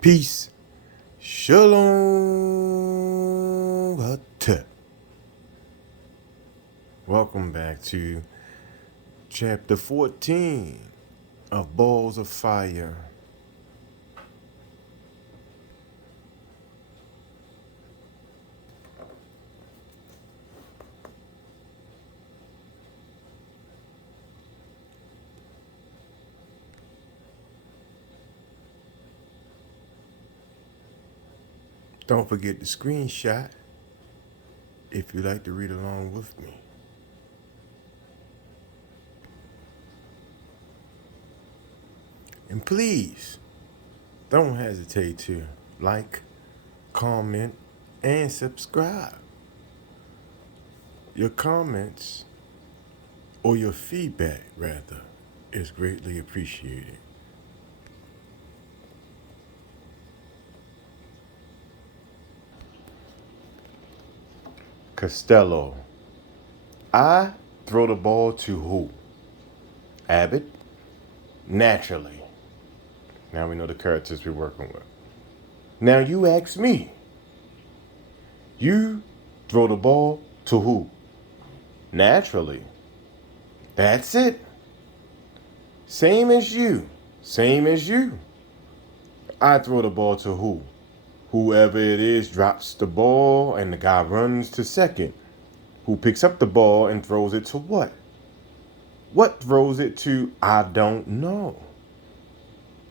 Peace. Shalom. Welcome back to chapter 14 of Balls of Fire. Don't forget to screenshot if you'd like to read along with me. And please, don't hesitate to like, comment, and subscribe. Your comments, or your feedback rather, is greatly appreciated. Costello. I throw the ball to who? Abbott? Naturally. Now we know the characters we're working with. Now you ask me. You throw the ball to who? Naturally. That's it. Same as you. Same as you. I throw the ball to who? Whoever it is drops the ball and the guy runs to second. Who picks up the ball and throws it to what? What throws it to? I don't know.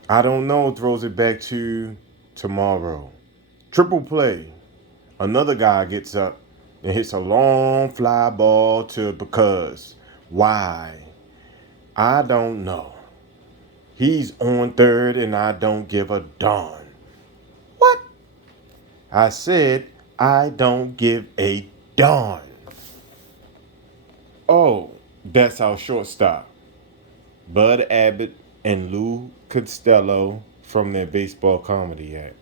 I don't know throws it back to tomorrow. Triple play. Another guy gets up and hits a long fly ball to because. Why? I don't know. He's on third and I don't give a darn. What? I said I don't give a darn. Oh, that's our shortstop. Bud Abbott and Lou Costello from their baseball comedy act.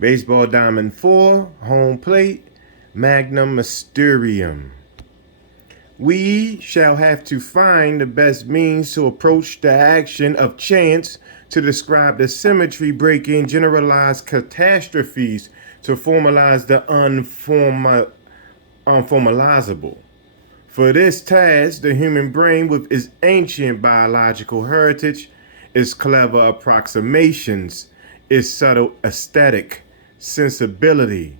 Baseball Diamond 4, home plate, Magnum Mysterium. We shall have to find the best means to approach the action of chance to describe the symmetry breaking generalized catastrophes to formalize the unformalizable. For this task, the human brain, with its ancient biological heritage, its clever approximations, its subtle aesthetic sensibility,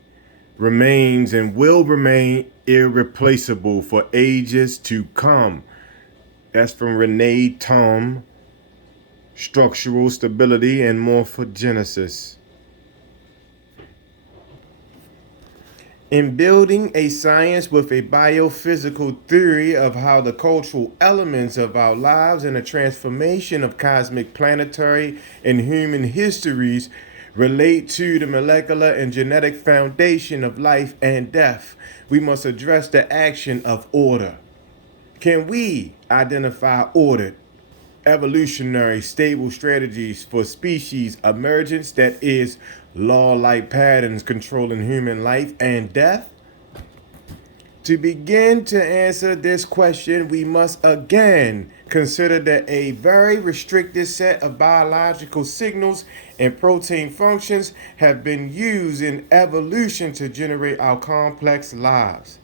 remains and will remain irreplaceable for ages to come. That's from Renee Tom, Structural Stability and Morphogenesis. In building a science with a biophysical theory of how the cultural elements of our lives and the transformation of cosmic, planetary, and human histories relate to the molecular and genetic foundation of life and death, we must address the action of order. Can we identify ordered, evolutionary, stable strategies for species emergence that is law-like patterns controlling human life and death? To begin to answer this question, we must again consider that a very restricted set of biological signals and protein functions have been used in evolution to generate our complex lives.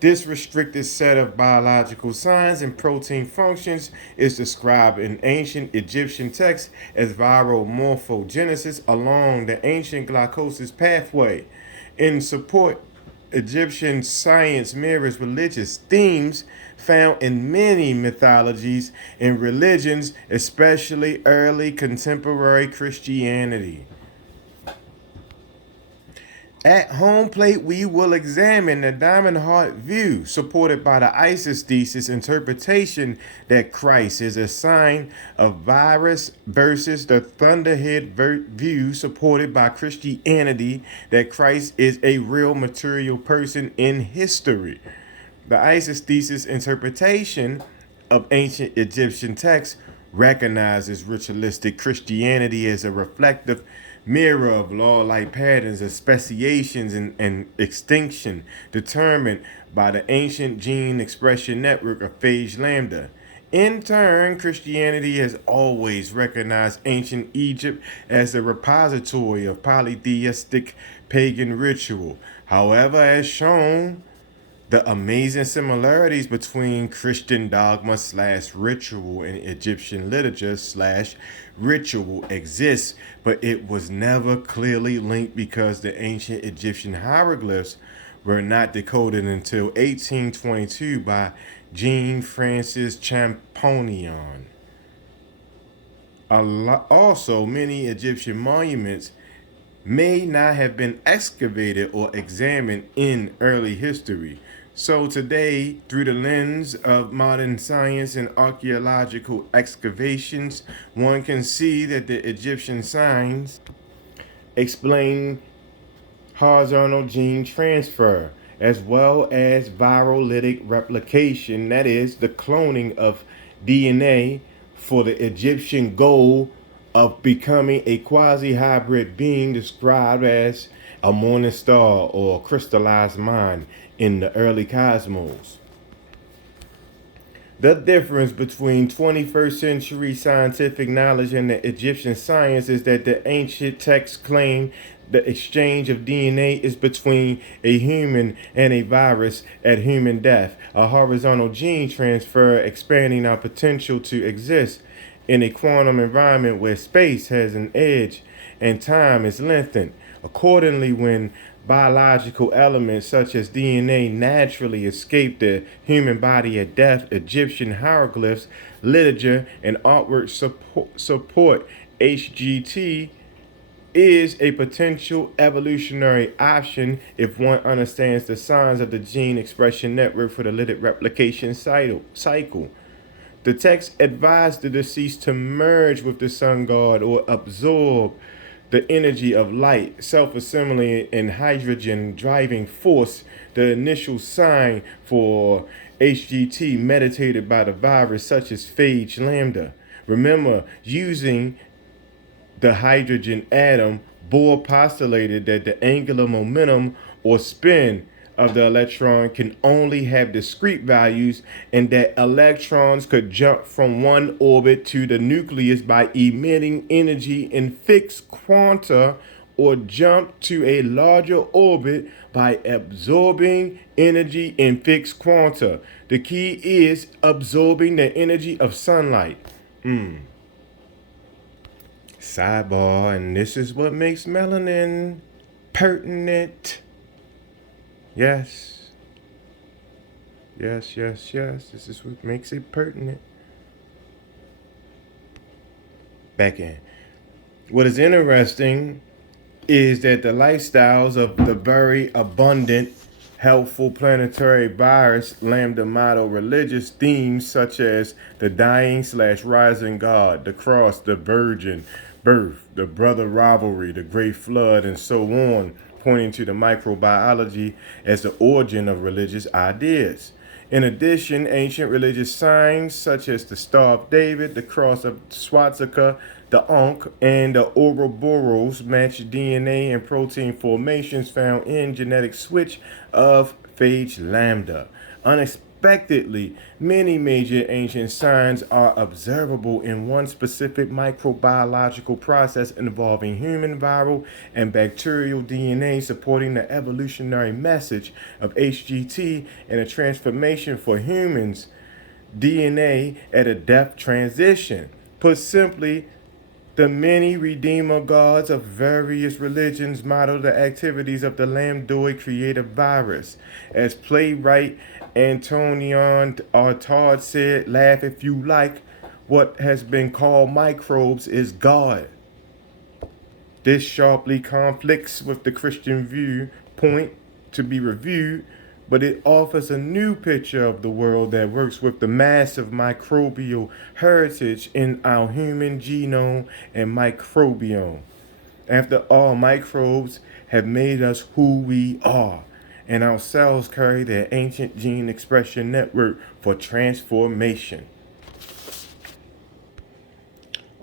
This restricted set of biological signs and protein functions is described in ancient Egyptian texts as viral morphogenesis along the ancient glycosis pathway. In support, Egyptian science mirrors religious themes found in many mythologies and religions, especially early contemporary Christianity. At home plate, we will examine the diamond heart view, supported by the Isis thesis interpretation that Christ is a sign of virus, versus the thunderhead view, supported by Christianity that Christ is a real material person in history. The Isis thesis interpretation of ancient Egyptian texts recognizes ritualistic Christianity as a reflective mirror of law-like patterns of speciations and extinction determined by the ancient gene expression network of phage lambda. In turn, Christianity has always recognized ancient Egypt as the repository of polytheistic pagan ritual. However, as shown, the amazing similarities between Christian dogma slash ritual and Egyptian literature slash ritual exists, but it was never clearly linked because the ancient Egyptian hieroglyphs were not decoded until 1822 by Jean Francis Champollion. Also, many Egyptian monuments may not have been excavated or examined in early history. So, today, through the lens of modern science and archaeological excavations, one can see that the Egyptian signs explain horizontal gene transfer, as well as virolytic replication, that is, the cloning of DNA for the Egyptian goal of becoming a quasi hybrid being described as a morning star or crystallized mind in the early cosmos. The difference between 21st century scientific knowledge and the Egyptian science is that the ancient texts claim the exchange of DNA is between a human and a virus at human death, a horizontal gene transfer expanding our potential to exist in a quantum environment where space has an edge and time is lengthened. Accordingly, when biological elements such as DNA naturally escape the human body at death, Egyptian hieroglyphs, literature, and artwork support HGT is a potential evolutionary option if one understands the signs of the gene expression network for the lytic replication cycle. The text advised the deceased to merge with the sun god or absorb the energy of light, self-assembly, and hydrogen driving force, the initial sign for HGT meditated by the virus such as phage lambda. Remember, using the hydrogen atom, Bohr postulated that the angular momentum or spin of the electron can only have discrete values and that electrons could jump from one orbit to the nucleus by emitting energy in fixed quanta or jump to a larger orbit by absorbing energy in fixed quanta. The key is absorbing the energy of sunlight. Sidebar, and this is what makes melanin pertinent. Yes. Yes, yes, yes. This is what makes it pertinent. Back in. What is interesting is that the lifestyles of the very abundant, helpful planetary virus lambda model religious themes such as the dying slash rising god, the cross, the virgin, birth, the brother rivalry, the great flood, and so on, pointing to the microbiology as the origin of religious ideas. In addition, ancient religious signs such as the Star of David, the cross of Swastika, the Ankh, and the Ouroboros match DNA and protein formations found in genetic switch of phage lambda. Unexpectedly, many major ancient signs are observable in one specific microbiological process involving human viral and bacterial DNA, supporting the evolutionary message of HGT and a transformation for humans' DNA at a death transition. Put simply, the many redeemer gods of various religions model the activities of the lambdoid creative virus. As playwright Antonion Artaud said, laugh if you like, what has been called microbes is God. This sharply conflicts with the Christian viewpoint to be reviewed, but it offers a new picture of the world that works with the massive microbial heritage in our human genome and microbiome. After all, microbes have made us who we are, and our cells carry their ancient gene expression network for transformation.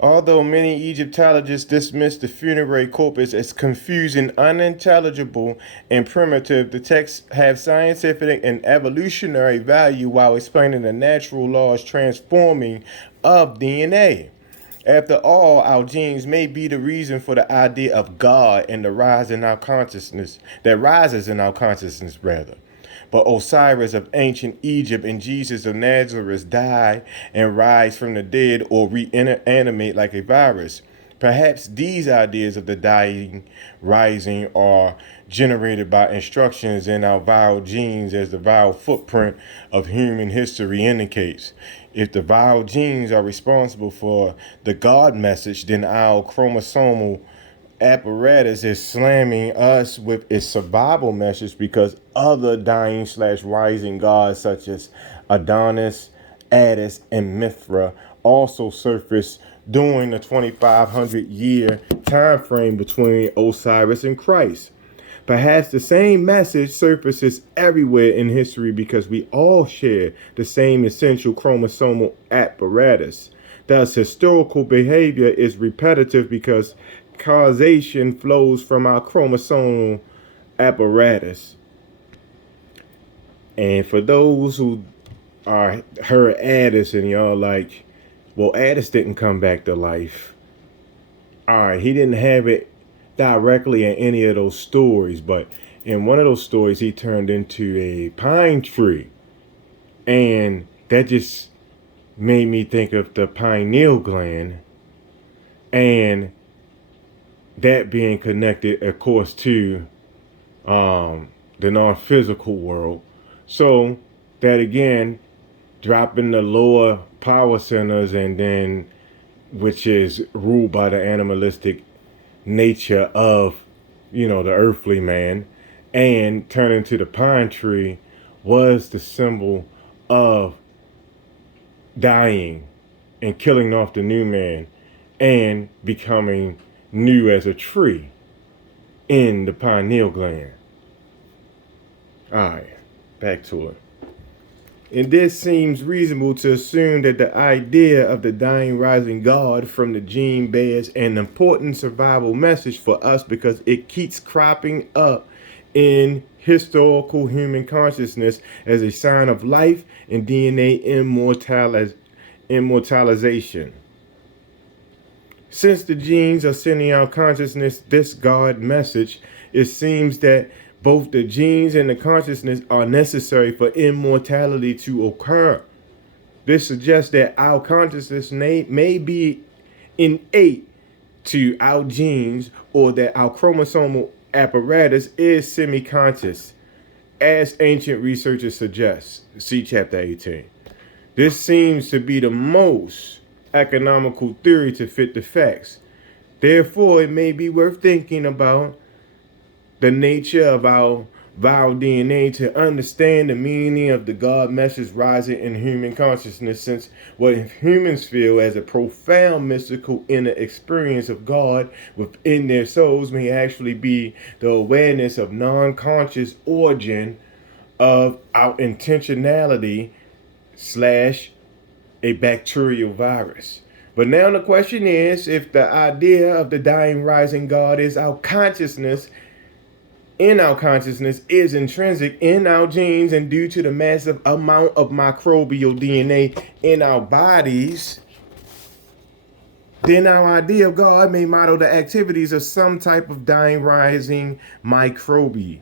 Although many Egyptologists dismiss the funerary corpus as confusing, unintelligible, and primitive, the texts have scientific and evolutionary value while explaining the natural laws transforming of DNA. After all, our genes may be the reason for the idea of God and the rise in our consciousness, that rises in our consciousness rather. But Osiris of ancient Egypt and Jesus of Nazareth die and rise from the dead or reanimate like a virus. Perhaps these ideas of the dying, rising are generated by instructions in our viral genes, as the viral footprint of human history indicates. If the viral genes are responsible for the God message, then our chromosomal apparatus is slamming us with its survival message, because other dying slash rising gods such as Adonis, Attis, and Mithra also surface during the 2500 year time frame between Osiris and Christ. Perhaps the same message surfaces everywhere in history because we all share the same essential chromosomal apparatus. Thus, historical behavior is repetitive because causation flows from our chromosomal apparatus. And for those who are heard Addis and y'all like, well, Addis didn't come back to life. All right, he didn't have it directly in any of those stories, but in one of those stories, he turned into a pine tree. And that just made me think of the pineal gland, and that being connected, of course, to the non-physical world. So that again, dropping the lower power centers, and then which is ruled by the animalistic nature of, the earthly man, and turning to the pine tree was the symbol of dying and killing off the new man and becoming new as a tree in the pineal gland. All right, back to it. And this seems reasonable to assume that the idea of the dying rising God from the gene bears an important survival message for us, because it keeps cropping up in historical human consciousness as a sign of life and DNA immortalization. Since the genes are sending out consciousness this God message, it seems that both the genes and the consciousness are necessary for immortality to occur. This suggests that our consciousness may be innate to our genes, or that our chromosomal apparatus is semi-conscious, as ancient researchers suggest. See Chapter 18. This seems to be the most economical theory to fit the facts. Therefore, it may be worth thinking about the nature of our viral DNA to understand the meaning of the God message rising in human consciousness, since what humans feel as a profound mystical inner experience of God within their souls may actually be the awareness of non-conscious origin of our intentionality slash a bacterial virus. But now the question is, if the idea of the dying rising God is our consciousness, is intrinsic in our genes and due to the massive amount of microbial DNA in our bodies, then our idea of God may model the activities of some type of dying rising microbe.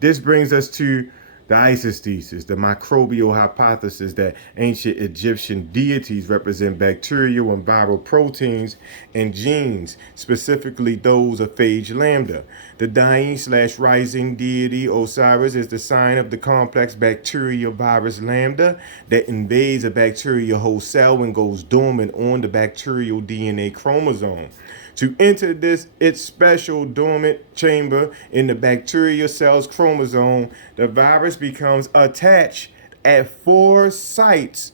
This brings us to the ISIS thesis, the microbial hypothesis that ancient Egyptian deities represent bacterial and viral proteins and genes, specifically those of phage lambda. The dying slash rising deity Osiris is the sign of the complex bacterial virus lambda that invades a bacterial host cell and goes dormant on the bacterial DNA chromosome. To enter its special dormant chamber in the bacterial cell's chromosome, the virus becomes attached at 4 sites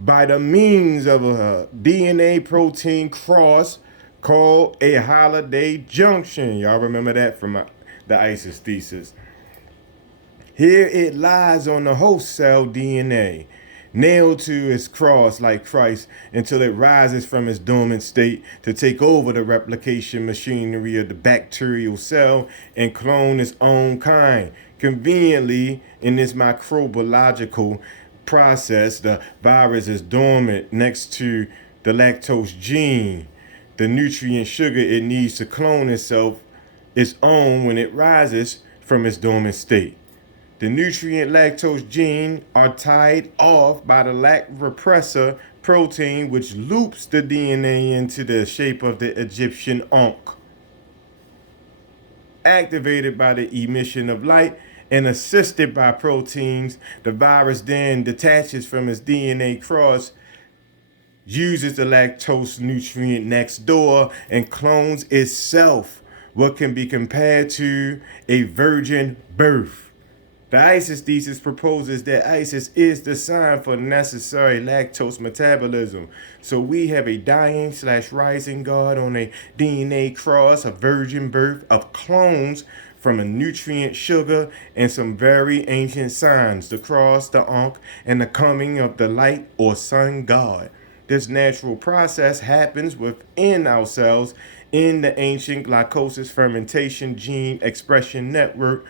by the means of a DNA protein cross called a holiday junction. Y'all remember that from the ISIS thesis. Here it lies on the host cell DNA. nailed to its cross like Christ until it rises from its dormant state to take over the replication machinery of the bacterial cell and clone its own kind. Conveniently, in this microbiological process, the virus is dormant next to the lactose gene, the nutrient sugar it needs to clone itself its own when it rises from its dormant state. The nutrient lactose gene are tied off by the lac repressor protein, which loops the DNA into the shape of the Egyptian ankh. Activated by the emission of light and assisted by proteins, the virus then detaches from its DNA cross, uses the lactose nutrient next door, and clones itself, what can be compared to a virgin birth. The ISIS thesis proposes that ISIS is the sign for necessary lactose metabolism. So we have a dying/rising God on a DNA cross, a virgin birth of clones from a nutrient sugar and some very ancient signs, the cross, the ankh, and the coming of the light or sun god. This natural process happens within ourselves in the ancient glycolysis fermentation gene expression network.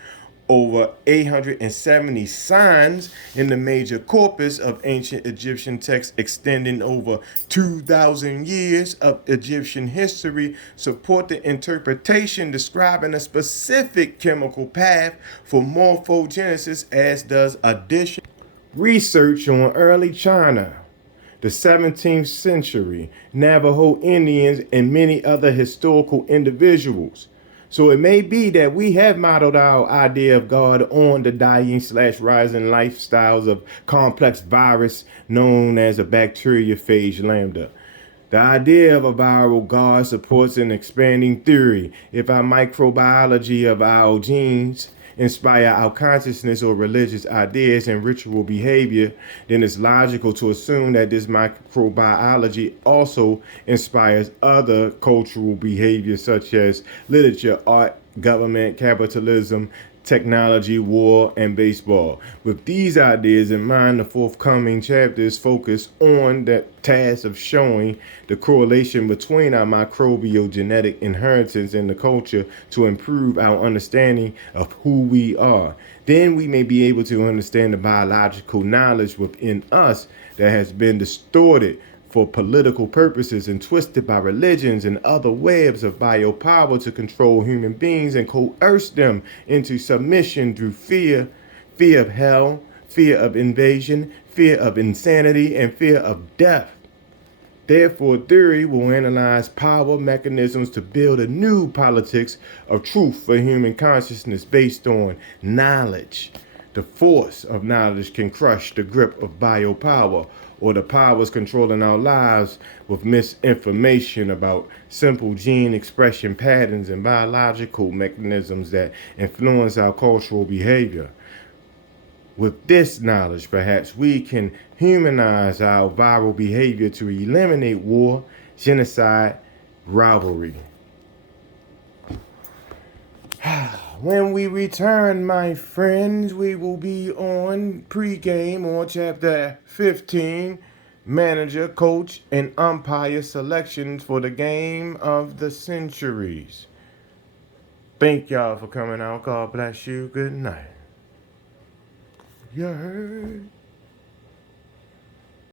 Over 870 signs in the major corpus of ancient Egyptian texts extending over 2,000 years of Egyptian history support the interpretation describing a specific chemical path for morphogenesis, as does additional research on early China, the 17th century, Navajo Indians, and many other historical individuals. So it may be that we have modeled our idea of God on the dying/rising lifestyles of complex virus known as a bacteriophage lambda. The idea of a viral God supports an expanding theory. If our microbiology of our genes inspire our consciousness or religious ideas and ritual behavior, then it's logical to assume that this microbiology also inspires other cultural behaviors such as literature, art, government, capitalism, technology, war, and baseball. With these ideas in mind, the forthcoming chapters focus on the task of showing the correlation between our microbial genetic inheritance and the culture to improve our understanding of who we are. Then we may be able to understand the biological knowledge within us that has been distorted for political purposes and twisted by religions and other webs of biopower to control human beings and coerce them into submission through fear, fear of hell, fear of invasion, fear of insanity, and fear of death. Therefore, theory will analyze power mechanisms to build a new politics of truth for human consciousness based on knowledge. The force of knowledge can crush the grip of biopower or the powers controlling our lives with misinformation about simple gene expression patterns and biological mechanisms that influence our cultural behavior. With this knowledge, perhaps we can humanize our viral behavior to eliminate war, genocide, rivalry. When we return, my friends, we will be on pregame on chapter 15, manager, coach, and umpire selections for the game of the centuries. Thank y'all for coming out. God bless you. Good night. You heard?